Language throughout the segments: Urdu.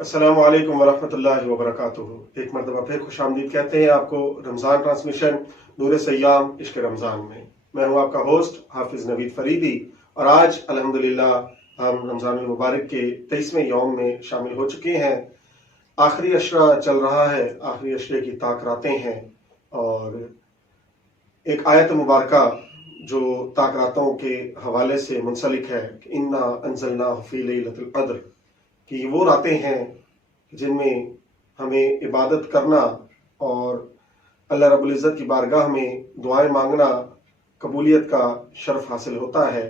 السلام علیکم ورحمۃ اللہ وبرکاتہ۔ ایک مرتبہ پھر خوش آمدید کہتے ہیں آپ کو رمضان ٹرانسمیشن نور سیام عشق رمضان میں۔ میں ہوں آپ کا ہوسٹ حافظ نوید فریدی، اور آج الحمدللہ ہم رمضان المبارک کے 23ویں یوم میں شامل ہو چکے ہیں۔ آخری عشرہ چل رہا ہے، آخری عشرے کی طاق راتیں ہیں، اور ایک آیت مبارکہ جو طاق راتوں کے حوالے سے منسلک ہے کہ انا انزلناہ فی لیلۃ القدر، کہ یہ وہ راتیں ہیں جن میں ہمیں عبادت کرنا اور اللہ رب العزت کی بارگاہ میں دعائیں مانگنا قبولیت کا شرف حاصل ہوتا ہے۔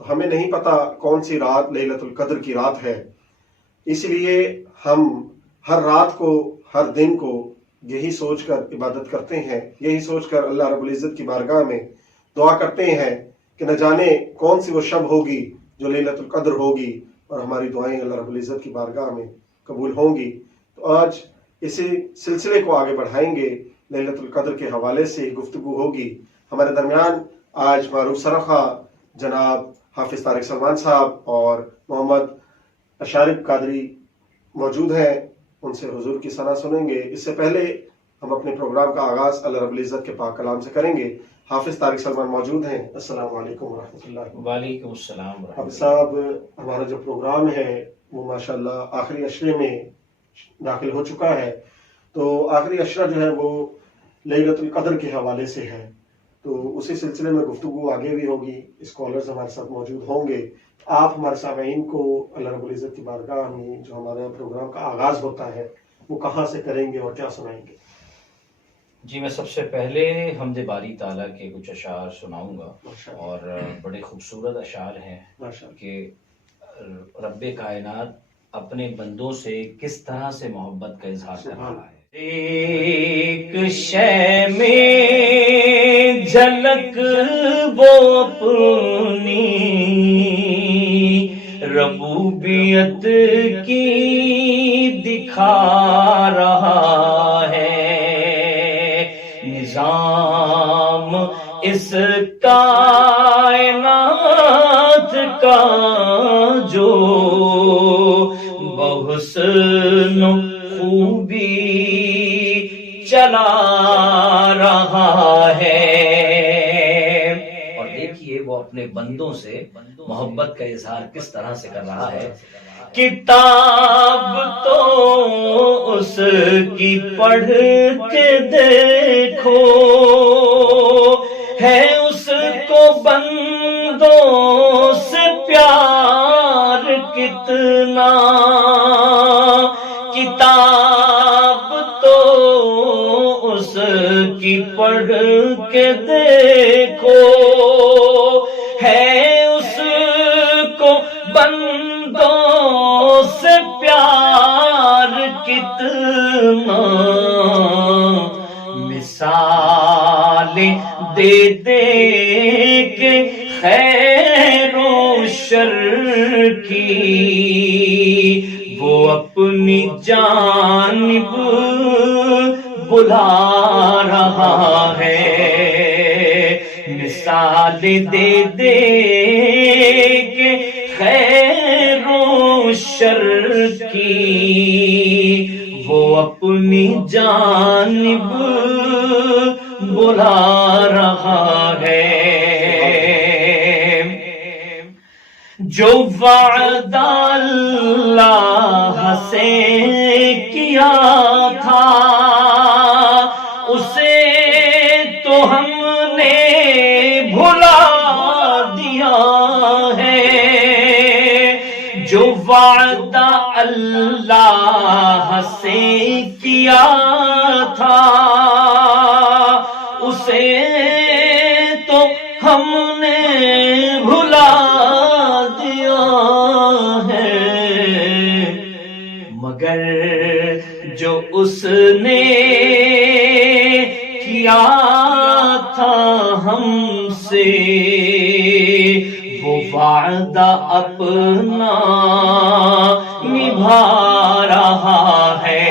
تو ہمیں نہیں پتہ کون سی رات لیلۃ القدر کی رات ہے، اس لیے ہم ہر رات کو، ہر دن کو یہی سوچ کر عبادت کرتے ہیں، یہی سوچ کر اللہ رب العزت کی بارگاہ میں دعا کرتے ہیں کہ نہ جانے کون سی وہ شب ہوگی جو لیلۃ القدر ہوگی اور ہماری دعائیں اللہ رب العزت کی بارگاہ میں قبول ہوں گی۔ تو آج اسی سلسلے کو آگے بڑھائیں گے، لیلۃ القدر کے حوالے سے گفتگو ہوگی۔ ہمارے درمیان آج معروف سرخواہ جناب حافظ طارق سلمان صاحب اور محمد اشارق قادری موجود ہیں، ان سے حضور کی ثنا سنیں گے۔ اس سے پہلے ہم اپنے پروگرام کا آغاز اللہ رب العزت کے پاک کلام سے کریں گے۔ حافظ طارق سلمان موجود ہیں، السلام علیکم ورحمۃ اللہ۔ وعلیکم السلام حافظ صاحب، ہمارا جو پروگرام ہے وہ ماشاءاللہ آخری عشرے میں داخل ہو چکا ہے، تو آخری عشرہ جو ہے وہ لیلۃ القدر کے حوالے سے ہے، تو اسی سلسلے میں گفتگو آگے بھی ہوگی، اسکالرز ہمارے ساتھ موجود ہوں گے۔ آپ ہمارے سامعین کو اللہ رب العزت کی بارگاہ میں جو ہمارا پروگرام کا آغاز ہوتا ہے وہ کہاں سے کریں گے اور کیا سنائیں گے؟ جی، میں سب سے پہلے حمد باری تعالیٰ کے کچھ اشعار سناؤں گا، اور بڑے خوبصورت اشعار ہیں کہ رب کائنات اپنے بندوں سے کس طرح سے محبت کا اظہار کر رہا ہے۔ ایک شے میں جھلک وہ اپنی ربوبیت کی دکھا رہا ہے، نظام اس کائنات کا جو بحسن و خوبی چلا رہا ہے۔ اور دیکھیے وہ اپنے بندوں سے محبت کا اظہار کس طرح سے کر رہا ہے۔ کتاب تو اس کی پڑھ کے دیکھو، ہے اس کو بندوں سے پیار کتنا۔ کتاب تو اس کی پڑھ کے دیکھو، ہے اس کو بندوں سے پیار کتنا۔ مثالیں دے دے کے خیر و شر کی وہ اپنی جانب بلا رہا ہے۔ مثال دے دے کے خیر و شر کی وہ اپنی جانب بلا رہا ہے۔ جو وعدہ اللہ سے کیا تھا اسے تو ہم نے بھلا دیا ہے۔ جو وعدہ اللہ سے کیا تھا اسے تو ہم نے بھلا دیا ہے، مگر جو اس نے کیا تھا ہم سے وہ وعدہ اپنا نبھا رہا ہے،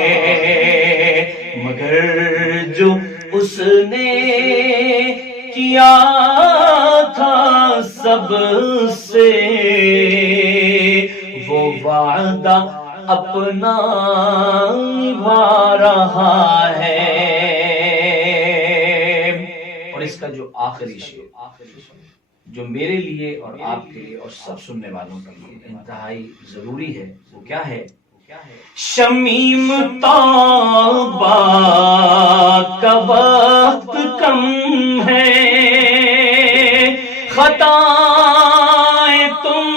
مگر جو اس نے کیا تھا سب سے وہ وعدہ اپنا نبھا رہا ہے. اور اس کا جو آخری شعر جو میرے لیے اور آپ کے لیے اور سب سننے والوں کے لیے انتہائی ضروری ہے وہ کیا ہے؟ شمیم توبہ کا وقت کم ہے، خطائیں تم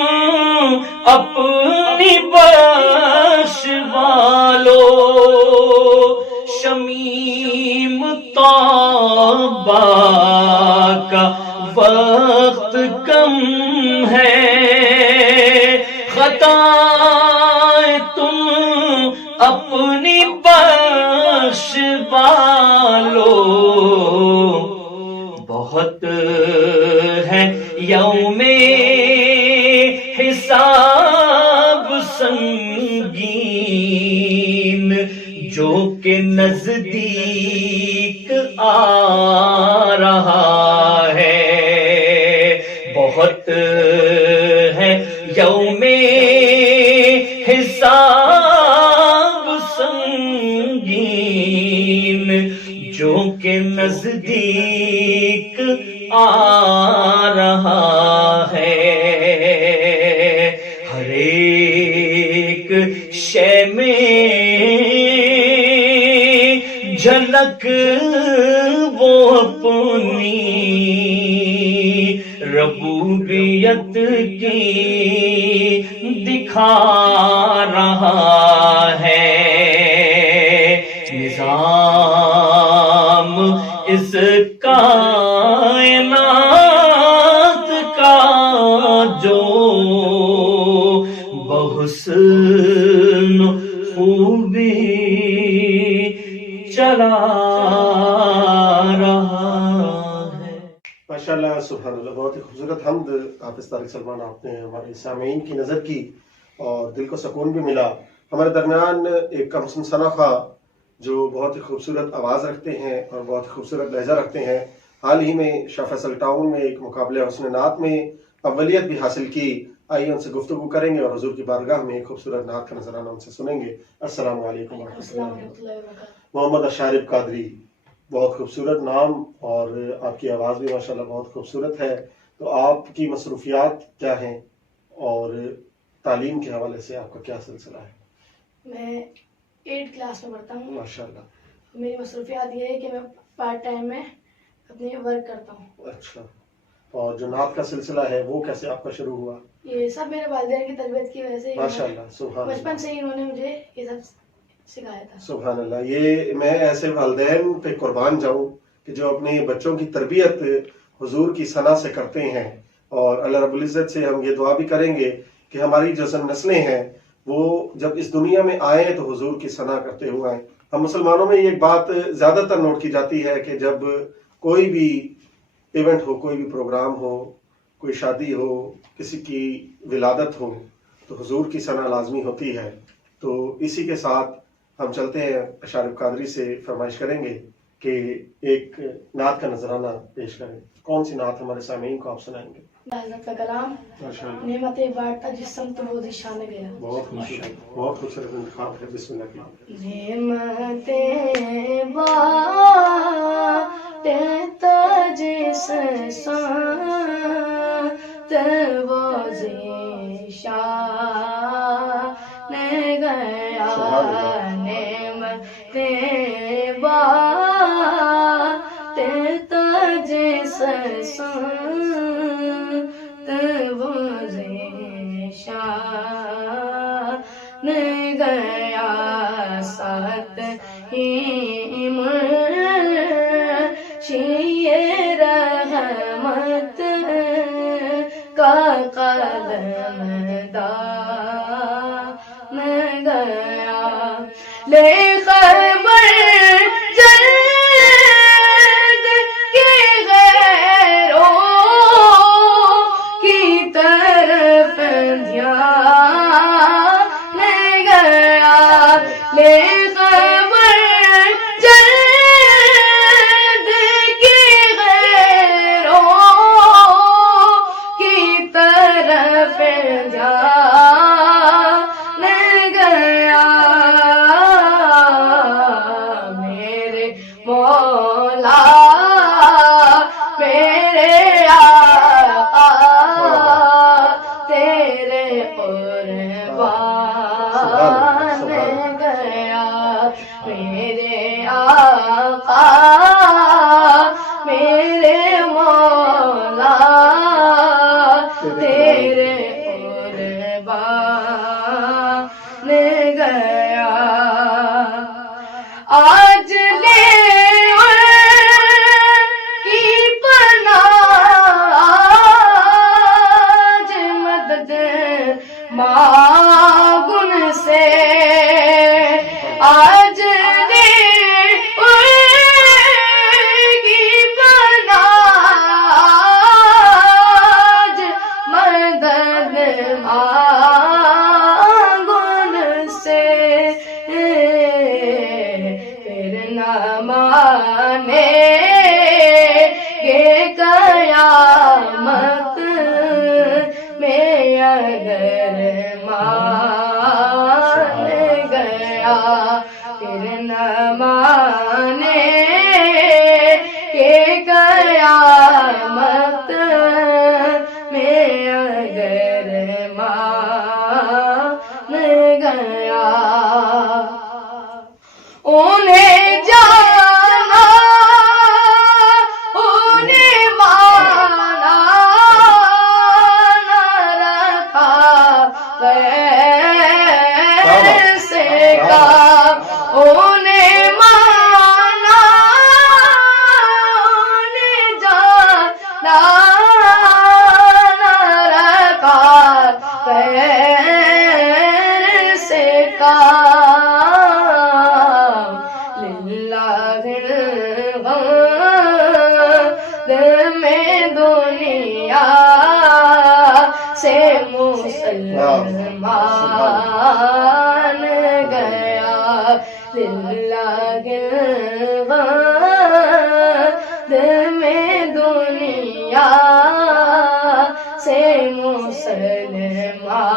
اپنی بخشوا لو. شمیم توبہ کا وقت کم ہے، خطائیں تم اپنی بخشوا لو. بہت ہے یوم حساب سنگین جو کہ نزدیک آ رہا ہے. بہت ہے یوم حساب سنگین جو کہ نزدیک آ رہا ہے. ہر ایک شے میں جھلک وہ اپنی ربوبیت کی دکھا رہا ہے. نظام اس کائنات کا جو بحسن خوبی چلا رہا ہے. ماشاءاللہ سبحان اللہ، بہت ہی خوبصورت حمد حافظ طارق سلمان آپ نے ہمارے سامعین کی نظر کی اور دل کو سکون بھی ملا. ہمارے درمیان ایک کمسن سنخا جو بہت ہی خوبصورت آواز رکھتے ہیں اور بہت ہی خوبصورت لہجہ رکھتے ہیں، حال ہی میں شاہ فیصل ٹاؤن میں ایک مقابلہ حسن نعت میں اولیت بھی حاصل کی. آئیے ان سے گفتگو کریں گے اور حضور کی بارگاہ میں ایک خوبصورت نعت کا نذرانہ ان سے سنیں گے. السلام علیکم ورحمۃ اللہ وبرکاتہ. محمد اشارب قادری، بہت خوبصورت نام اور آپ کی آواز بھی ماشاءاللہ بہت خوبصورت ہے. تو آپ کی مصروفیات کیا ہیں اور تعلیم کے حوالے سے آپ کا کیا سلسلہ ہے؟ میں 8 کلاس میں پڑھتا ہوں. ماشاءاللہ. میری مصروفیات یہ ہے کہ میں پارٹ ٹائم میں اپنی ورک کرتا ہوں. اچھا، اور جو نعت کا سلسلہ ہے وہ کیسے آپ کا شروع ہوا؟ یہ سب میرے والدین کی تربیت کی وجہ سے ماشاءاللہ سبحان اللہ. بچپن سے ہی انہوں نے مجھے یہ سب سکھایا تھا. سبحان اللہ. یہ میں ایسے والدین پہ قربان جاؤں کہ جو اپنے بچوں کی تربیت حضور کی ثنا سے کرتے ہیں، اور اللہ رب العزت سے ہم یہ دعا بھی کریں گے کہ ہماری جو نسلیں ہیں وہ جب اس دنیا میں آئیں تو حضور کی ثنا کرتے ہوئے آئیں. ہم مسلمانوں میں یہ ایک بات زیادہ تر نوٹ کی جاتی ہے کہ جب کوئی بھی ایونٹ ہو، کوئی بھی پروگرام ہو، کوئی شادی ہو، کسی کی ولادت ہو تو حضور کی ثنا لازمی ہوتی ہے. تو اسی کے ساتھ ہم چلتے ہیں، اشارب قادری سے فرمائش کریں گے کہ ایک نعت کا نذرانہ پیش کریں. کون سی نعت ہمارے سامعین کو آپ سنائیں گے؟ حضرت کا کلام نعمت بانٹتا جس سمت وہ دشان گیا. بہت خوبصورت، بہت خوبصورت انتخاب ہے. بسم اللہ کی. نعمت بانٹتا جس سمت وہ دشان گیا. نعمت بانٹتا جس سمت وہ دشان گیا. سات ہی منشی رحمت کا قلم دان گیا. لے خبر جلد کے غیروں کی طرف دھیان گیا. لے خبر جلد کے غیروں کی طرف دھیان گیا. میرے مولا تیرے قربان گیا آج لے کی پناہ آج مدد مانگ ان سے آج لے کی پناہ آج مدد مانگ ان سے پھر نہ مانے گے قیامت میں اگر مان گیا پھر نہ مانے گے قیامت میں اگر مان گیا انہیں جانا انہیں مانا نہ رکھا کیسے کا انہیں مانا انہیں جانا نہ رکھا کیسے کا میں دنیا سے مسلمان گیا للہ میں دنیا سے مسلمان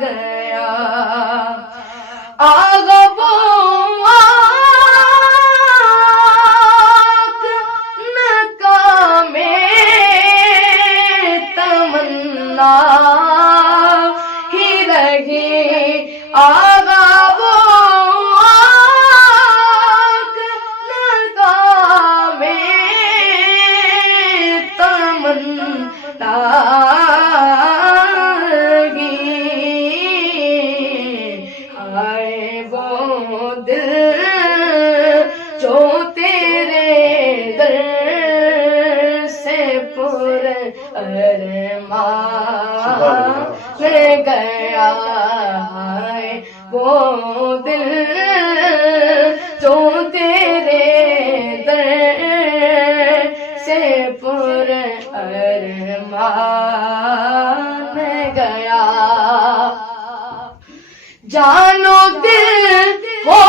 گیا ہی رہی آگا وہ آگ ناکام تمنا آئے وہ دل جو تیرے در سے پر ارمان گیا ہے وہ دل جو تیرے در سے پر ارمان گیا جانو دل ہو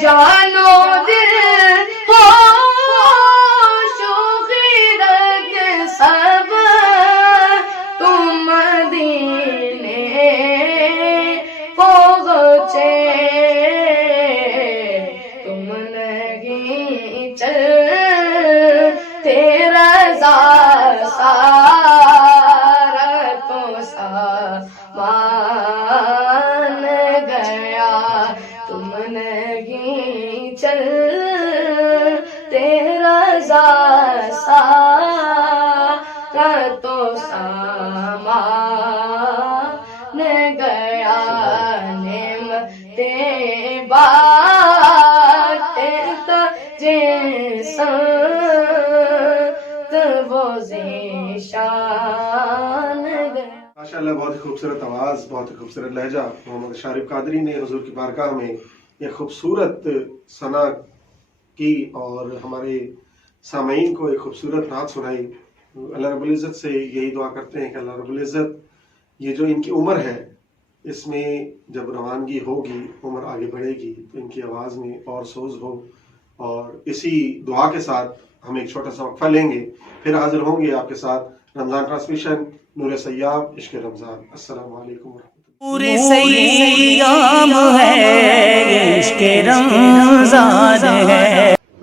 جانو دل ہو شوخیرت سب تم مدینے پہنچے تم نہیں چل تیرا سارا تو سامان گیا تم نہیں چل تیرا سارا تو سامان گیا نعمتیں باتیں تو جیسا وہ ذیشان گیا ماشاءاللہ بہت ہی خوبصورت آواز بہت ہی خوبصورت لہجہ محمد شارف قادری نے حضور کی بارگاہ میں یہ خوبصورت ثنا کی اور ہمارے سامعین کو ایک خوبصورت نعت سنائی اللہ رب العزت سے یہی دعا کرتے ہیں کہ اللہ رب العزت یہ جو ان کی عمر ہے اس میں جب روانگی ہوگی عمر آگے بڑھے گی تو ان کی آواز میں اور سوز ہو اور اسی دعا کے ساتھ ہم ایک چھوٹا سا وقفہ لیں گے پھر حاضر ہوں گے آپ کے ساتھ رمضان ٹرانسمیشن نور سیام عشق رمضان السلام علیکم نور سیام ہے عشق رمضان ہے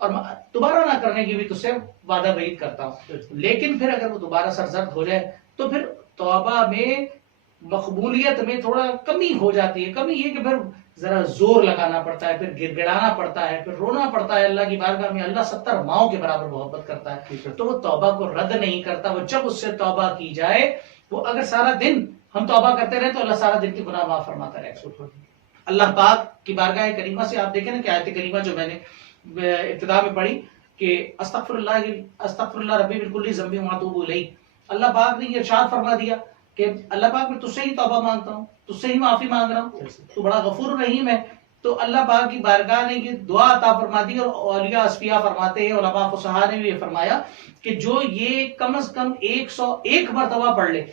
اور دوبارہ نہ کرنے کی بھی تجھ سے وعدہ وعید کرتا ہوں. لیکن پھر اگر وہ دوبارہ سرزد ہو جائے تو پھر توبہ میں مقبولیت میں تھوڑا کمی ہو جاتی ہے. کمی یہ کہ پھر ذرا زور لگانا پڑتا ہے, پھر گڑ گڑانا پڑتا ہے, پھر رونا پڑتا ہے اللہ کی بارگاہ میں. اللہ 70 ماؤں کے برابر محبت کرتا ہے, تو وہ توبہ کو رد نہیں کرتا. وہ جب اس سے توبہ کی جائے, وہ اگر سارا دن ہم توبہ کرتے رہے تو اللہ سارا دن کے گناہ معاف فرماتا رہے گا. اللہ پاک کی بارگاہ کریمہ سے آپ دیکھیں نا کہ آیت کریمہ جو میں نے ابتدا میں پڑھی کہ استغفر اللہ ربی بالکل ذنبی واتوب الیہ, اللہ پاک نے یہ ارشاد فرما دیا کہ اللہ پاک میں تجھ سے ہی توبہ مانگتا ہوں, تجھ سے ہی معافی مانگ رہا ہوں, تو بڑا غفور رحیم ہے. تو اللہ پاک کی بارگاہ نے یہ دعا عطا فرما دی. اور اولیاء اصفیاء فرماتے ہیں, علماء فصحاء نے بھی یہ فرمایا کہ جو یہ کم از کم 101 مرتبہ پڑھ لے,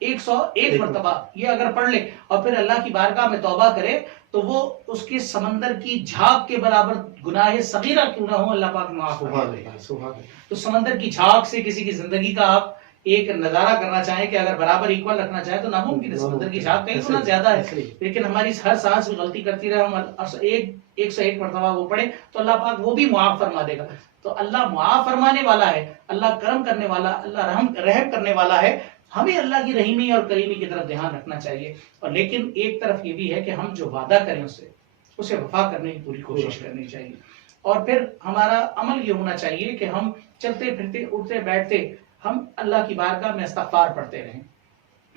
101 مرتبہ یہ اگر پڑھ لے اور پھر اللہ کی بارگاہ میں توبہ کرے, تو وہ اس کے سمندر کی جھاگ کے برابر گناہ صغیرہ کیوں نہ ہو اللہ پاک معاف فرما دے گا. تو سمندر کی جھاگ سے کسی کی زندگی کا آپ ایک نظارہ کرنا چاہیں کہ اگر برابر ایکول رکھنا چاہیں تو ناممکن ہے. سمندر کی جھاگ کئی گنا زیادہ ہے, لیکن ہماری ہر سانس میں غلطی کرتی رہے, ہم 101 مرتبہ وہ پڑھیں تو اللہ پاک وہ بھی معاف فرما دے گا. تو اللہ معاف فرمانے والا ہے, اللہ کرم کرنے والا, اللہ رحم کرنے والا ہے. ہمیں اللہ کی رحیمی اور کریمی کی طرف دھیان رکھنا چاہیے. اور لیکن ایک طرف یہ بھی ہے کہ ہم جو وعدہ کریں اسے وفا کرنے کی پوری کوشش کرنی چاہیے. اور پھر ہمارا عمل یہ ہونا چاہیے کہ ہم چلتے پھرتے اٹھتے بیٹھتے ہم اللہ کی بارگاہ میں استغفار پڑھتے رہیں.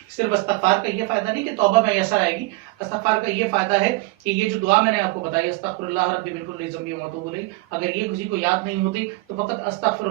صرف استغفار کا یہ فائدہ نہیں کہ توبہ میں ایسا آئے گی, استغفار کا یہ فائدہ ہے کہ یہ جو دعا میں نے آپ کو بتائی استغفر اللہ ربی من کل ذنب واتوب الیہ, اگر یہ کسی کو یاد نہیں ہوتی تو فقط استغفر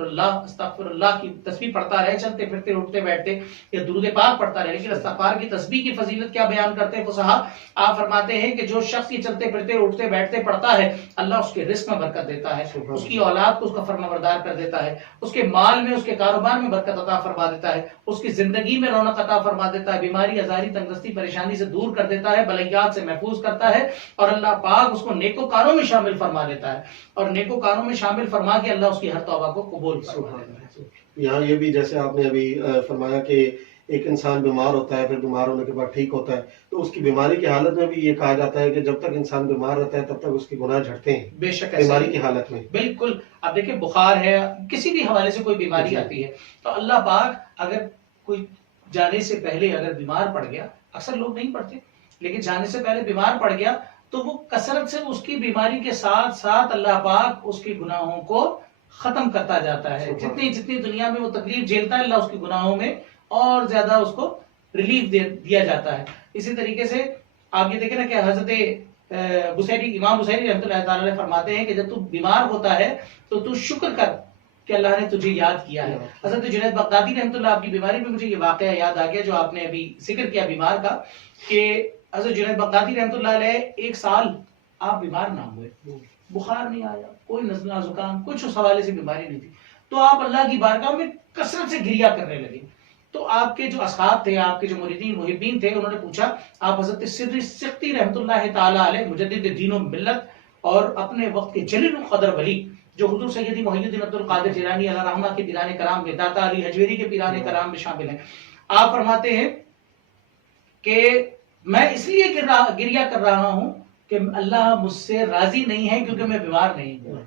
اللہ کی تسبیح پڑھتا رہے چلتے پھرتے اٹھتے بیٹھتے, یا درود پاک پڑھتا رہے. لیکن استغفار کی تسبیح کی فضیلت کیا بیان کرتے ہیں فصحاء, آپ فرماتے ہیں کہ جو شخص یہ چلتے پھرتے اٹھتے بیٹھتے پڑھتا ہے, اللہ اس کے رزق میں برکت دیتا ہے, اس کی اولاد کو اس کا فرمانبردار کر دیتا ہے, اس کے مال میں اس کے کاروبار میں برکت عطا فرما دیتا ہے, اس کی زندگی میں رونق عطا فرما دیتا ہے, بیماری ازاری تنگدستی پریشانی سے دور کر دیتا ہے, بلائیات سے محفوظ کرتا ہے, اور اللہ پاک اس کو نیکوکاروں میں شامل فرما لیتا ہے. اور نیکوکاروں میں شامل فرما کے اللہ اس کی ہر توبہ کو قبول فرما لیتا ہے. یہاں یہ بھی جیسے آپ نے ابھی فرمایا کہ ایک انسان بیمار ہوتا ہے, پھر بیمار ہونے کے بعد ٹھیک ہوتا ہے, تو اس کی بیماری کی حالت میں بھی یہ کہا جاتا ہے کہ جب تک انسان بیمار رہتا ہے تب تک اس کے گناہ جھڑتے ہیں. بے شک بیماری کی حالت میں بالکل. آپ دیکھیں بخار ہے, کسی بھی حوالے سے کوئی بیماری آتی ہے, تو اللہ پاک اگر کوئی جانے سے پہلے اگر بیمار پڑ گیا, اکثر لوگ نہیں پڑتے, لیکن جانے سے پہلے بیمار پڑ گیا تو وہ کثرت سے اس کی بیماری کے ساتھ ساتھ اللہ پاک اس کے گناہوں کو ختم کرتا جاتا ہے. جتنی دنیا میں وہ تکلیف جھیلتا ہے, اللہ اس کے گناہوں میں اور زیادہ اس کو ریلیف دیا جاتا ہے. اسی طریقے سے آپ یہ دیکھیں نا کہ حضرت امام بصیری رحمۃ اللہ تعالی علیہ فرماتے ہیں کہ جب تو بیمار ہوتا ہے تو تو شکر کر کہ اللہ نے تجھے یاد کیا ہے. حضرت جنید بغدادی رحمۃ اللہ, آپ کی بیماری میں مجھے یہ واقعہ یاد آ گیا جو آپ نے ابھی ذکر کیا بیمار کا, کہ حضرت جنید بغدادی رحمۃ اللہ علیہ 1 سال آپ بیمار نہ ہوئے, بخار نہیں آیا, کوئی نزلہ زکام کچھ اس حوالے سے بیماری نہیں تھی, تو آپ اللہ کی بارگاہ میں کثرت سے گریا کرنے لگے. تو آپ کے جو اصحاب تھے, آپ کے جو مریدین محبین تھے, انہوں نے پوچھا, آپ حضرت سری سقطی رحمۃ اللہ تعالی علیہ مجدد دین و ملت اور اپنے وقت کے جلیل القدر ولی جو حضور سیدی محی الدین عبد القادر جیلانی علیہ رحمہ کے پیران کرام میں, داتا علی حجویری کے پیران کرام میں شامل ہیں. آپ فرماتے ہیں کہ میں اس لیے گریا کر رہا ہوں کہ اللہ مجھ سے راضی نہیں ہے کیونکہ میں بیمار نہیں ہوں.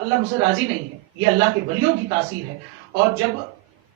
اللہ مجھ سے راضی نہیں ہے, یہ اللہ کے ولیوں کی تاثیر ہے. اور جب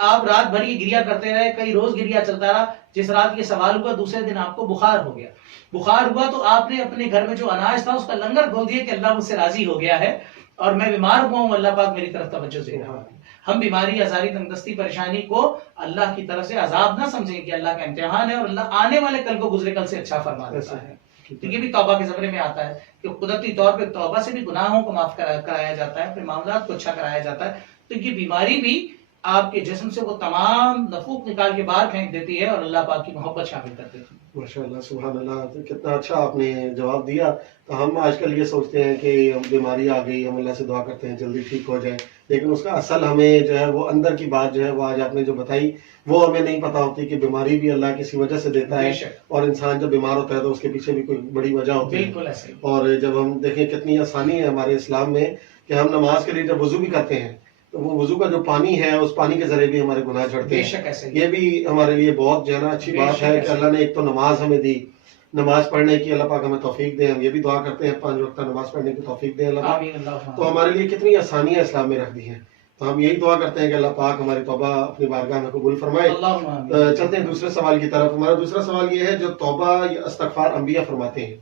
آپ رات بھر یہ گریا کرتے رہے, کئی روز گریا چلتا رہا, جس رات یہ سوال ہوا دوسرے دن آپ کو بخار ہو گیا. بخار ہوا تو آپ نے اپنے گھر میں جو اناج تھا اس کا لنگر کھول دیا کہ اللہ مجھ سے راضی ہو گیا ہے اور میں بیمار ہوا ہوں, اللہ پاک میری طرف توجہ دے رہا ہے. ہم بیماری, ازاری, تنگدستی, پریشانی کو اللہ کی طرف سے عذاب نہ سمجھیں کہ اللہ کا امتحان ہے اور اللہ آنے والے کل کو گزرے کل سے اچھا فرما دیتا ہے. تو یہ بھی توبہ کے زمرے میں آتا ہے کہ قدرتی طور پہ توبہ سے بھی گناہوں کو معاف کرایا جاتا ہے, پھر معاملات کو اچھا کرایا جاتا ہے. تو یہ بیماری بھی آپ کے جسم سے وہ تمام نفوق نکال کے باہر پھینک دیتی ہے اور اللہ پاک کی محبت شامل کر دیتی ہے. ماشاءاللہ, سبحان اللہ, کتنا اچھا آپ نے جواب دیا. تو ہم آج کل یہ سوچتے ہیں کہ بیماری آ گئی, ہم اللہ سے دعا کرتے ہیں جلدی ٹھیک ہو جائے, لیکن اس کا اصل ہمیں جو ہے وہ اندر کی بات جو ہے وہ آج آپ نے جو بتائی وہ ہمیں نہیں پتا ہوتی کہ بیماری بھی اللہ کسی وجہ سے دیتا ہے, اور انسان جب بیمار ہوتا ہے تو اس کے پیچھے بھی کوئی بڑی وجہ ہوتی ہے. بالکل ایسے. اور جب ہم دیکھیں کتنی آسانی ہے ہمارے اسلام میں کہ ہم نماز کے لیے جب وضو بھی کرتے ہیں تو وہ وضو کا جو پانی ہے اس پانی کے ذریعے بھی ہمارے گناہ جھڑتے ہیں. یہ بھی ہمارے لیے بہت جو ہے نا اچھی بات ہے کہ اللہ نے ایک تو نماز ہمیں دی, نماز پڑھنے کی اللہ پاک ہمیں توفیق دے. ہم یہ بھی دعا کرتے ہیں 5 وقت نماز پڑھنے کی توفیق دے اللہ پاک. آمین اللہ. تو ہمارے لیے کتنی آسانیاں اسلام میں رکھ دی ہیں. تو ہم یہی دعا کرتے ہیں کہ اللہ پاک ہماری توبہ اپنی بارگاہ میں قبول فرمائے. اللہم آمین. چلتے ہیں دوسرے سوال کی طرف. ہمارا دوسرا سوال یہ ہے جو توبہ یا استغفار انبیاء فرماتے ہیں,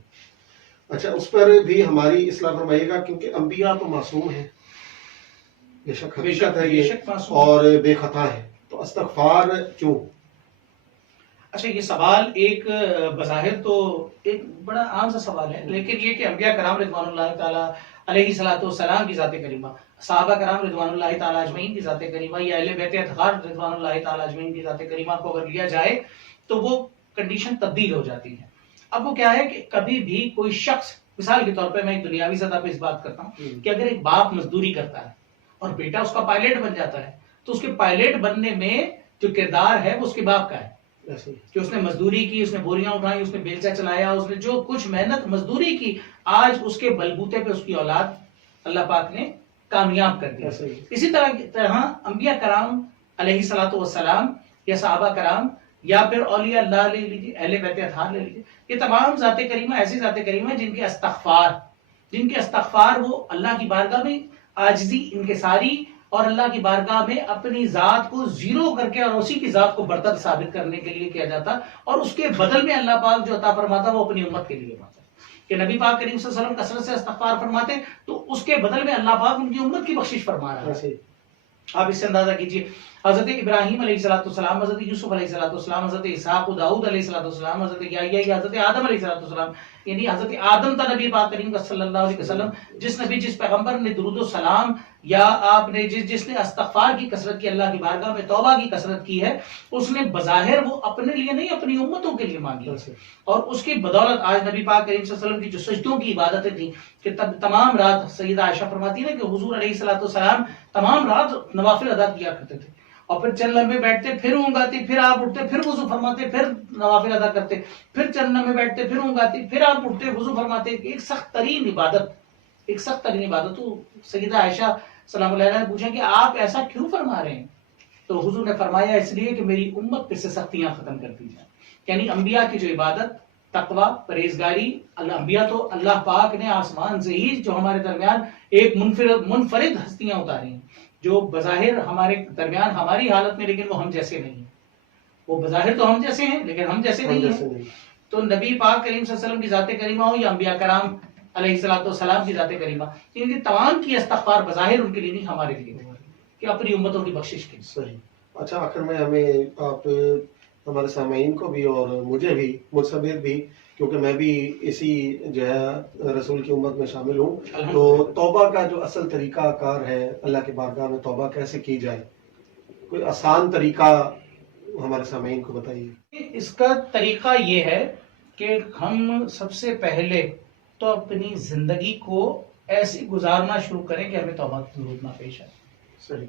اچھا اس پر بھی ہماری اصلاح فرمائیے گا, کیونکہ انبیاء تو معصوم ہیں, بے شک حقیقت ہے بے یہ, شک معصوم. اور بے خطا ہے, تو استغفار کیوں؟ اچھا یہ سوال ایک بظاہر تو ایک بڑا عام سا سوال ہے, لیکن یہ کہ انبیاء کرام رضوان اللہ تعالیٰ علیہ الصلوۃ والسلام کی ذات کریمہ, صحابہ کرام رضوان اللہ تعالیٰ اجمعین کی ذات کریمہ, یا اہل بیت اطہار رضوان اللہ تعالیٰ اجمعین کی ذات کریمہ کو اگر لیا جائے تو وہ کنڈیشن تبدیل ہو جاتی ہے. اب وہ کیا ہے کہ کبھی بھی کوئی شخص, مثال کے طور پہ میں ایک دنیاوی سطح پہ اس بات کرتا ہوں کہ اگر ایک باپ مزدوری کرتا ہے اور بیٹا اس کا پائلٹ بن جاتا ہے, تو اس کے پائلٹ بننے میں جو کردار ہے وہ اس کے باپ کا ہے, کہ اس نے مزدوری کی, اس نے بوریاں اٹھائی, اس نے بیلچا چلایا, اس نے جو کچھ محنت مزدوری کی, آج اس کے بلبوتے پہ اس کی اولاد اللہ پاک نے کامیاب کر دیا. اسی طرح انبیاء کرام علیہ الصلوۃ والسلام یا صحابہ کرام یا پھر اولیاء اللہ لے لیجیے, اہل بیت اطہار لے لیجیے, یہ تمام ذات کریمہ ایسی ذات کریمہ جن کے استغفار وہ اللہ کی بارگاہ میں عاجزی انکساری اور اللہ کی بارگاہ میں اپنی ذات کو زیرو کر کے اور اسی کی ذات کو برتر ثابت کرنے کے لیے کیا جاتا, اور اس کے بدل میں اللہ پاک جو عطا فرماتا وہ اپنی امت کے لیے فرماتا. کہ نبی پاک کریم صلی اللہ علیہ وسلم کثرت سے استغفار فرماتے تو اس کے بدل میں اللہ پاک ان کی امت کی بخشش فرما رہا ہے. آپ اس سے اندازہ کیجئے, حضرت ابراہیم علیہ السلام, حضرت یوسف علیہ السلام, حضرت اسحاق و داؤد علیہ السلام, حضرت یحییٰ, حضرت آدم علیہ السلام, یعنی حضرت آدم تھا نبی پاک کریم صلی اللہ علیہ وسلم, جس نبی جس پیغمبر نے درود و سلام یا آپ نے جس نے استغفار کی کثرت کی, اللہ کی بارگاہ میں توبہ کی کثرت کی ہے, اس نے بظاہر وہ اپنے لیے نہیں اپنی امتوں کے لیے مانگی, اور اس کی بدولت آج نبی پاک کریم صلی اللہ علیہ وسلم کی جو سجدوں کی عبادتیں تھیں کہ تمام رات سیدہ عائشہ فرماتی ہے کہ حضور علیہ السلام تمام رات نوافل ادا کیا کرتے تھے, اور پھر چند لمحے بیٹھتے, پھر اونگ آتی, پھر آپ اٹھتے, پھر وضو فرماتے, پھر نوافل ادا کرتے, پھر چند لمحے بیٹھتے, پھر اونگ آتی, پھر آپ اٹھتے, وضو فرماتے. ایک سخت ترین عبادت. تو سیدہ عائشہ سلام اللہ علیہا نے پوچھا کہ آپ ایسا کیوں فرما رہے ہیں؟ تو حضور نے فرمایا اس لیے کہ میری امت پہ سے سختیاں ختم کر دی جائیں. یعنی انبیاء کی جو عبادت, تقوی, پرہیزگاری, انبیاء تو اللہ پاک نے آسمان سے ہی جو ہمارے درمیان ایک منفرد ہستیاں اتاری ہیں, جو بظاہر ہمارے درمیان ہماری حالت میں, لیکن وہ ہم جیسے نہیں ہیں. وہ بظاہر تو ہم جیسے ہیں لیکن ہم جیسے نہیں ہیں. تو نبی پاک کریم صلی اللہ علیہ وسلم کی ذات کریمہ ہو یا انبیاء کرام علیہ الصلوۃ والسلام کی ذات کریمہ, ان کی تمام کی استغفار بظاہر ان کے لیے نہیں, ہمارے لیے کہ اپنی امتوں کی بخشش کے. صحیح. اچھا آخر میں ہمیں آپ ہمارے سامعین کو بھی اور مجھے بھی, مجھ سمیت بھی, کیونکہ میں بھی اسی جو ہے رسول کی امت میں شامل ہوں, تو توبہ کا جو اصل طریقہ کار ہے, اللہ کی بارگاہ میں توبہ کیسے کی جائے, کوئی آسان طریقہ ہمارے سامعین کو بتائیے. اس کا طریقہ یہ ہے کہ ہم سب سے پہلے تو اپنی زندگی کو ایسی گزارنا شروع کریں کہ ہمیں توبہ کی ضرورت نہ پیش آئے. صحیح.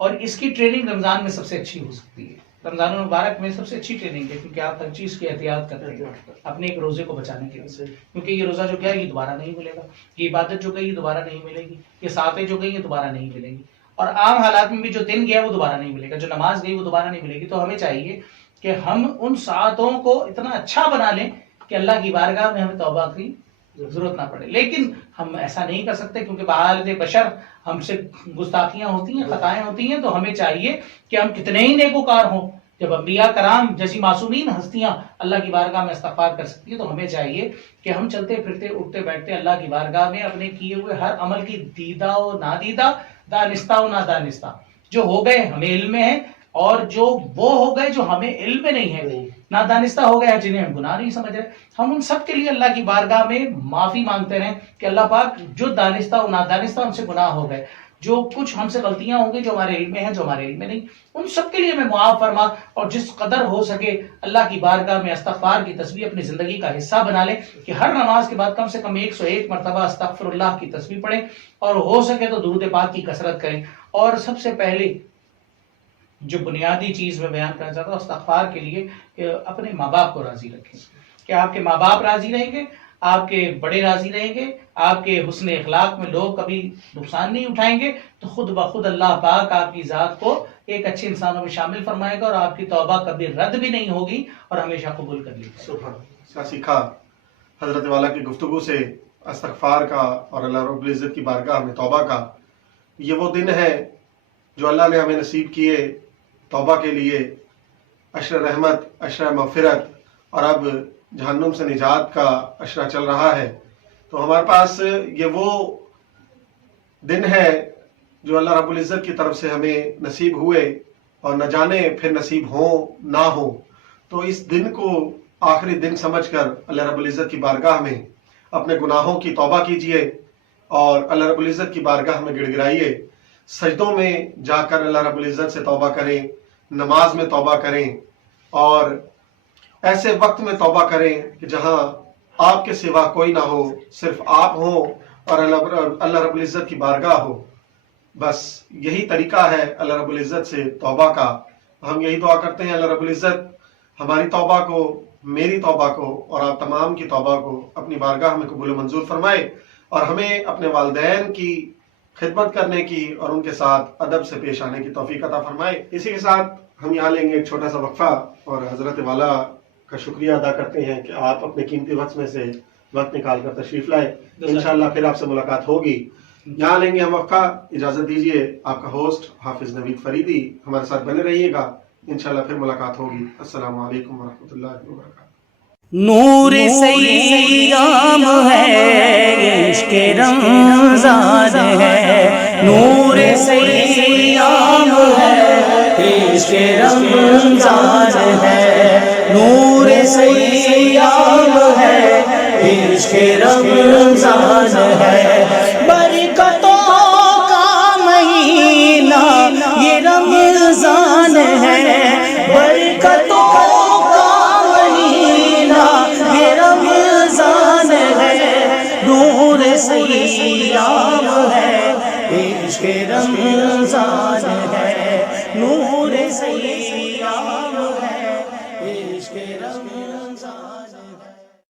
اور اس کی ٹریننگ رمضان میں سب سے اچھی ہو سکتی ہے. رمضان المبارک میں سب سے اچھی ٹریننگ ہے, کیونکہ آپ ہر چیز کی احتیاط کرتے ہیں اپنے ایک روزے کو بچانے کے لیے, کیونکہ یہ روزہ جو کیا ہے یہ دوبارہ نہیں ملے گا, یہ عبادت جو گئی یہ دوبارہ نہیں ملے گی, یہ ساتیں جو گئی یہ دوبارہ نہیں ملے گی, اور عام حالات میں بھی جو دن گیا وہ دوبارہ نہیں ملے گا, جو نماز گئی وہ دوبارہ نہیں ملے گی. تو ہمیں چاہیے کہ ہم ان ساعتوں کو اتنا اچھا بنا لیں کہ اللہ کی بارگاہ میں ہمیں توبہ کی ضرورت نہ پڑے. لیکن ہم ایسا نہیں کر سکتے کیونکہ بحالت بشر ہم سے گستاخیاں ہوتی ہیں, خطائیں ہوتی ہیں. تو ہمیں چاہیے کہ ہم کتنے ہی نیکوکار ہوں, جب انبیاء کرام جیسی معصومین ہستیاں اللہ کی بارگاہ میں استغفار کر سکتی ہیں, تو ہمیں چاہیے کہ ہم چلتے پھرتے اٹھتے بیٹھتے اللہ کی بارگاہ میں اپنے کیے ہوئے ہر عمل کی دیدہ و نادیدہ, دانستہ و نادانستہ, جو ہو گئے ہمیں علم میں ہے اور جو وہ ہو گئے جو ہمیں علم میں نہیں ہے, نادانستہ ہو گئے جنہیں ہم گناہ نہیں سمجھ رہے, ہم ان سب کے لیے اللہ کی بارگاہ میں معافی مانگتے رہیں کہ اللہ پاک جو دانستہ و نادانستہ ہم سے گناہ ہو گئے, جو کچھ ہم سے غلطیاں ہوں گی جو ہمارے علم میں ہیں جو ہمارے علم میں نہیں, ان سب کے لیے ہمیں معاف فرما, اور جس قدر ہو سکے اللہ کی بارگاہ میں استغفار کی تسبیح اپنی زندگی کا حصہ بنا لیں کہ ہر نماز کے بعد کم سے کم 101 مرتبہ استغفر اللہ کی تسبیح پڑھیں, اور ہو سکے تو درود پاک کی کثرت کریں. اور سب سے پہلے جو بنیادی چیز میں بیان کرنا چاہتا ہوں استغفار کے لیے, کہ اپنے ماں باپ کو راضی رکھیں, کہ آپ کے ماں باپ راضی رہیں گے, آپ کے بڑے راضی رہیں گے, آپ کے حسن اخلاق میں لوگ کبھی نقصان نہیں اٹھائیں گے, تو خود بخود اللہ پاک آپ کی ذات کو ایک اچھے انسانوں میں شامل فرمائے گا اور آپ کی توبہ کبھی رد بھی نہیں ہوگی اور ہمیشہ قبول کر لی جائے گی۔ سبحان اللہ۔ کیا سیکھا حضرت والا کی گفتگو سے؟ استغفار کا اور اللہ رب العزت کی بارگاہ میں توبہ کا۔ یہ وہ دن ہے جو اللہ نے ہمیں نصیب کیے توبہ کے لیے، عشر رحمت، عشر مغفرت، اور اب جہنم سے نجات کا عشرہ چل رہا ہے۔ تو ہمارے پاس یہ وہ دن ہے جو اللہ رب العزت کی طرف سے ہمیں نصیب ہوئے، اور نہ جانے پھر نصیب ہوں نہ ہوں۔ تو اس دن کو آخری دن سمجھ کر اللہ رب العزت کی بارگاہ میں اپنے گناہوں کی توبہ کیجئے، اور اللہ رب العزت کی بارگاہ میں گڑ گڑائیے، سجدوں میں جا کر اللہ رب العزت سے توبہ کریں، نماز میں توبہ کریں، اور ایسے وقت میں توبہ کریں کہ جہاں آپ کے سوا کوئی نہ ہو، صرف آپ ہوں اور اللہ رب العزت کی بارگاہ ہو۔ بس یہی طریقہ ہے اللہ رب العزت سے توبہ کا۔ ہم یہی دعا کرتے ہیں اللہ رب العزت ہماری توبہ کو، میری توبہ کو، اور آپ تمام کی توبہ کو اپنی بارگاہ میں قبول و منظور فرمائے، اور ہمیں اپنے والدین کی خدمت کرنے کی اور ان کے ساتھ ادب سے پیش آنے کی توفیق عطا فرمائے۔ اسی کے ساتھ ہم یہاں لیں گے ایک چھوٹا سا وقفہ، اور حضرت والا کا شکریہ ادا کرتے ہیں کہ آپ اپنے قیمتی وقت میں سے وقت نکال کر تشریف لائے۔ انشاءاللہ پھر آپ سے ملاقات ہوگی۔ یہاں لیں گے ہم وقفہ، اجازت دیجیے۔ آپ کا ہوسٹ حافظ نوید فریدی، ہمارے ساتھ بنے رہیے گا، انشاءاللہ پھر ملاقات ہوگی۔ السلام علیکم ورحمۃ اللہ وبرکاتہ۔ نور سیام ہے، عشق رمضان ہے، نور سیام ہے، عشق رمضان ہے، نور سیام ہے، عشق رمضان ہے، برکتوں کا مہینہ یہ رمضان ہے، برکتوں سیام ہے، عشق رمضان ہے، نور سیام